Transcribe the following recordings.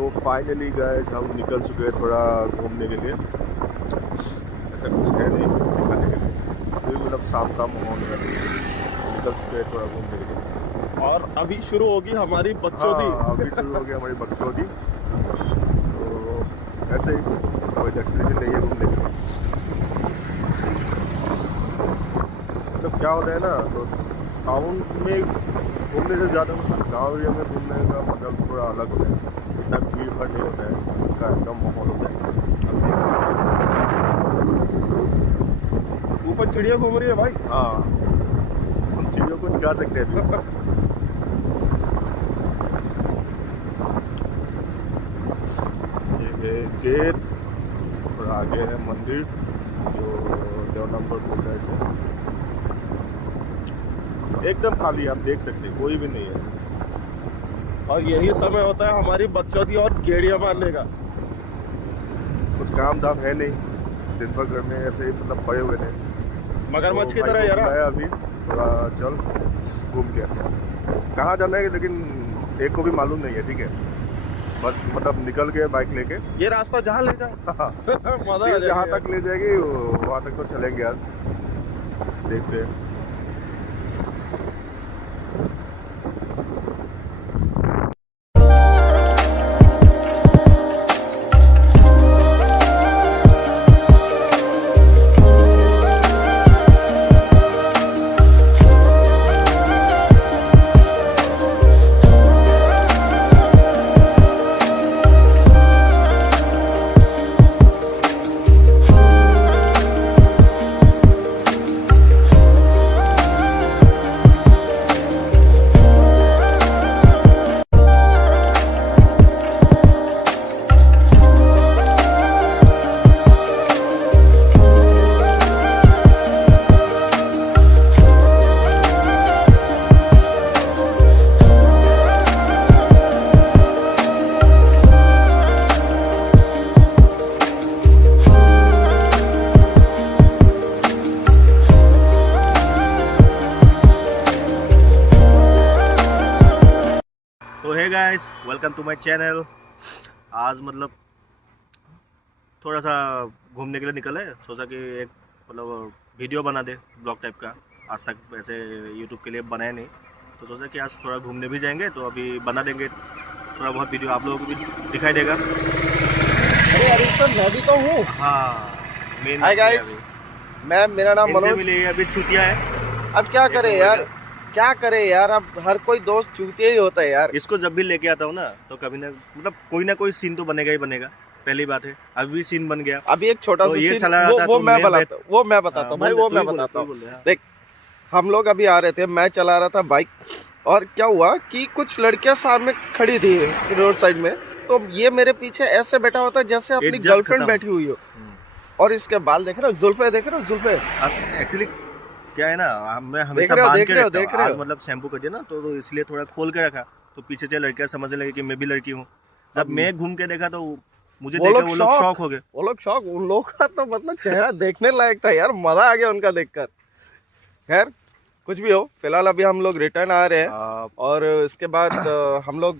तो finally guys हम निकल चुके हैं थोड़ा घूमने के लिए। ऐसा कुछ है नहीं दिखाने के लिए, तो मतलब शाम का माहौल है, निकल चुके हैं थोड़ा घूमने के लिए। और अभी शुरू होगी हमारी बकचोदी। हाँ, अभी शुरू हो गई हमारी बकचोदी। तो ऐसे ही कोई एक्सपीरियंस नहीं है घूमने के लिए। मतलब क्या होता है ना, तो टाउन में घूमने से ज़्यादा गाँव एरिया में घूमने का मतलब थोड़ा अलग होता है। इतना भीड़ भाड़ नहीं होता है, उनका एकदम माहौल होता है। ऊपर चिड़िया घूम रही है भाई। हाँ, हम चिड़ियों को दिखा सकते हैं अभी। ये है गेट और आगे है मंदिर जो देवनामपुर बोल रहा है। एकदम खाली, आप देख सकते हैं, कोई भी नहीं है। और यही समय होता है हमारी बकचोदी और गेड़िया मारने का। कुछ काम धाम है नहीं, दिन भर घर में ऐसे ही मतलब पड़े हुए थे। मगरमच्छ की तो तरह भाई को यार। बुलाया अभी थोड़ा चल घूम के आते हैं। कहाँ जाना है लेकिन एक को भी मालूम नहीं है, ठीक है। बस मतलब निकल गए बाइक लेके। ये रास्ता जहाँ ले जाए मजा आ जहाँ जाएगा। तक ले जाएगी वहाँ तक तो चलेंगे आज, देखते हैं। तो है guys, welcome to my channel. आज मतलब थोड़ा सा घूमने के लिए निकले, सोचा कि एक मतलब वीडियो बना दे ब्लॉग टाइप का। आज तक वैसे यूट्यूब के लिए बनाया नहीं, तो सोचा कि आज थोड़ा घूमने भी जाएंगे, तो अभी बना देंगे थोड़ा बहुत वीडियो, आप लोगों को भी दिखाई देगा। अरे यार सर, मैं भी तो हूँ। हाँ, मेन हाय गाइस, मेरा नाम मनोज। मिली अभी छुट्टियाँ हैं। अब क्या करे यार, क्या करे यार, अब हर कोई दोस्त चूतिया ही होता है यार। इसको जब भी लेके आता हूँ ना, तो कभी ना मतलब कोई ना कोई सीन तो बनेगा ही बनेगा। पहली बात है, अभी भी सीन बन गया। अभी एक छोटा तो सा ये सीन चला रहा था, वो तो मैं मैं बताता हूँ भाई, वो मैं बताता हूँ। देख, हम लोग अभी आ रहे थे, मैं चला रहा था बाइक, और क्या हुआ कि कुछ लड़कियां सामने खड़ी थी रोड साइड में, तो ये मेरे पीछे ऐसे बैठा हुआ था जैसे अपनी गर्लफ्रेंड बैठी हुई हो। और इसके बाल देख रहे हो, जुल्फे देख रहे हो, जुल्फे। एक्चुअली क्या है ना, मैं हमेशा बांध के रखता हूँ। आज मतलब शैम्पू कर दिया ना, तो इसलिए थोड़ा खोल के रखा, तो पीछे से लड़कियां समझने लगी कि मैं भी लड़की हूँ। जब मैं घूम के देखा तो मुझे देख के वो लोग शॉक हो गए। वो लोग शॉक, उन लोगों का तो मतलब चेहरा देखने लायक था यार, मजा आ गया उनका देखकर। खैर कुछ भी हो, फिलहाल अभी हम लोग रिटर्न आ रहे हैं, और इसके बाद हम लोग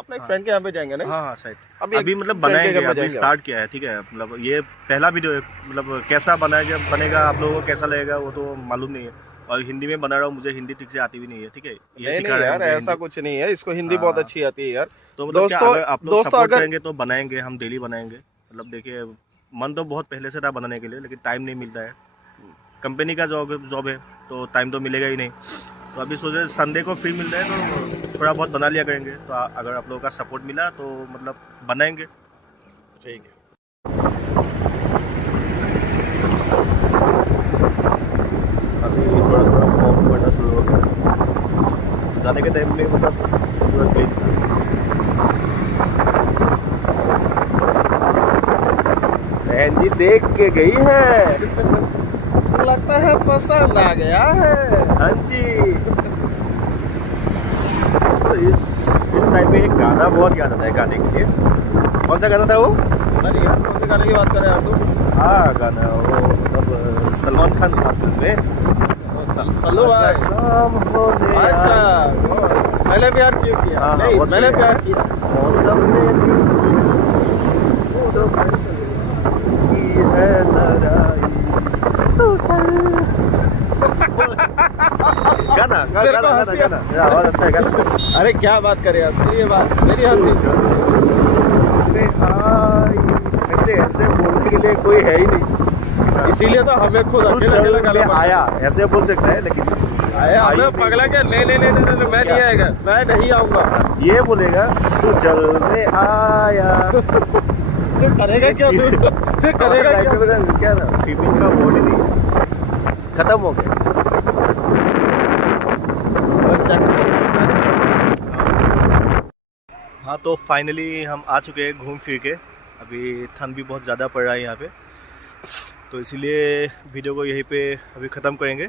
अपने एक फ्रेंड के यहाँ पे जाएंगे ना। हाँ सही। अभी मतलब बनाएंगे, अभी स्टार्ट किया है, ठीक है। मतलब ये पहला वीडियो है, मतलब कैसा बनेगा, आप लोगों को कैसा लगेगा वो तो मालूम नहीं है। और हिंदी में बना रहा हूँ, मुझे हिंदी ठीक से आती भी नहीं है, ठीक है। ये सिखा रहे हैं यार, ऐसा कुछ नहीं है, इसको हिंदी बहुत अच्छी आती है यार। तो मतलब दोस्तों, आप लोग सपोर्ट करेंगे तो बनाएंगे, हम डेली बनाएंगे। मतलब देखिए, मन तो बहुत पहले से था बनाने के लिए, लेकिन टाइम नहीं मिलता है। कंपनी का जॉब है, तो टाइम तो मिलेगा ही नहीं। तो अभी सोचे संडे को फ्री मिल रहा है, तो थोड़ा बहुत बना लिया करेंगे। तो अगर आप लोगों का सपोर्ट मिला तो मतलब बनाएंगे, ठीक है। अभी थोड़ा थोड़ा फॉर्म पड़ना शुरू हो गया। जाने के टाइम में मतलब पूरा क्लीन था। बहन जी देख के गई है, लगता है पसंद आ गया है। हाँ जी। तो इस टाइम पे एक गाना बहुत याद आता है गाने के लिए। कौन सा गाना था वो? अरे यार, कौन से गाने की बात कर रहे हैं आप लोग? हाँ, गाना वो मतलब सलमान खान था फिल्म में। सल्लू भाई। अच्छा, मैंने प्यार क्यों किया? हाँ, नहीं, मैंने प्यार किया। मौसम में तो की है लड़ाई तो सर गाना गाना गाना गाना मेरा आवाज अच्छा है गाना। अरे क्या बात करे यार, ये बात मेरी हंसी। ऐसे बोलने के लिए कोई है ही नहीं, इसीलिए तो हमें खुद तू अकेला चल अकेला ले आया ऐसे बोल सकता है, लेकिन आया हमें पगला के नहीं नहीं नहीं नहीं मैं नहीं आएगा, मैं नहीं आऊंगा। ये बोलेगा तू चल ले आया। फिर करेगा क्या तू? फिर करेगा क्या? क्या ना फीमेल का बॉडी नहीं खत्म हो गया। हाँ तो फाइनली हम आ चुके हैं घूम फिर के। अभी ठंड भी बहुत ज़्यादा पड़ रहा है यहाँ पे, तो इसीलिए वीडियो को यहीं पे अभी ख़त्म करेंगे।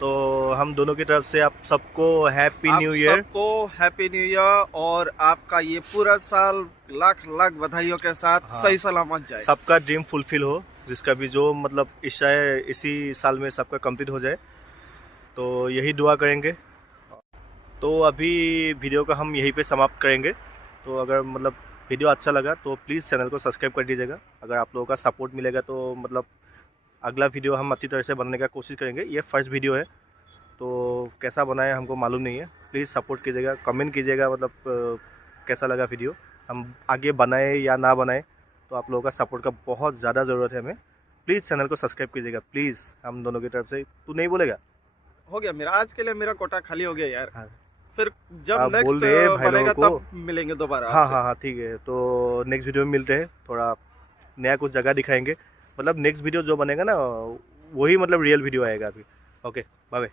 तो हम दोनों की तरफ से आप सबको हैप्पी न्यू ईयर। सबको हैप्पी न्यू ईयर, और आपका ये पूरा साल लाख लाख बधाइयों के साथ सही सलामत जाए। सबका ड्रीम फुलफिल हो, जिसका भी जो मतलब इच्छा है इसी साल में सबका कंप्लीट हो जाए, तो यही दुआ करेंगे। तो अभी वीडियो का हम यहीं पे समाप्त करेंगे। तो अगर मतलब वीडियो अच्छा लगा तो प्लीज़ चैनल को सब्सक्राइब कर दीजिएगा। अगर आप लोगों का सपोर्ट मिलेगा तो मतलब अगला वीडियो हम अच्छी तरह से बनाने का कोशिश करेंगे। ये फर्स्ट वीडियो है तो कैसा बनाए हमको मालूम नहीं है। प्लीज़ सपोर्ट कीजिएगा, कमेंट कीजिएगा मतलब कैसा लगा वीडियो, हम आगे बनाए या ना बनाए। तो आप लोगों का सपोर्ट का बहुत ज़्यादा ज़रूरत है हमें। प्लीज़ चैनल को सब्सक्राइब कीजिएगा प्लीज़, हम दोनों की तरफ से। तू नहीं बोलेगा? हो गया मेरा आज के लिए, मेरा कोटा खाली हो गया यार। हाँ। फिर जब आप बोल नेक्स्ट रहे हैं भाई बनेगा लोगों को। तब मिलेंगे दोबारा। हाँ हाँ हाँ ठीक है, तो नेक्स्ट वीडियो में मिलते हैं। थोड़ा नया कुछ जगह दिखाएंगे, मतलब नेक्स्ट वीडियो जो बनेगा ना वही मतलब रियल वीडियो आएगा अभी। Okay bye bye.